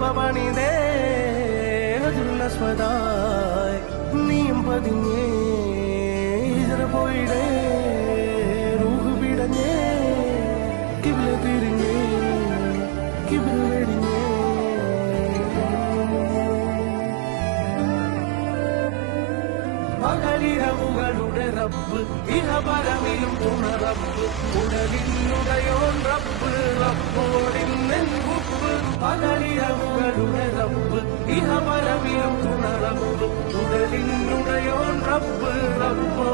പണിതേ ഹജുർനസ്മദായ് നീം പതിഞ്ഞേ ഹിജറ പോയിടേ റൂഹ് പിടഞ്ഞേ കിബ്ല തിരിഞ്ഞേ കിബ്ല വെടിഞ്ഞേ പകലിരവുകളുടെ റബ്ബ് ഇഹപരമിലും തുണറബ്ബ് ഉടലിനുടയോൻ റബ്ബ് റബ്ബോടിന്നെൻകുപ്പ് പകലിരവുകളുടെ റബ്ബ് ഇഹപരമിലും തുണറബ്ബ് ഉടലിനുടയോൻ റബ്ബ് റബ്ബ്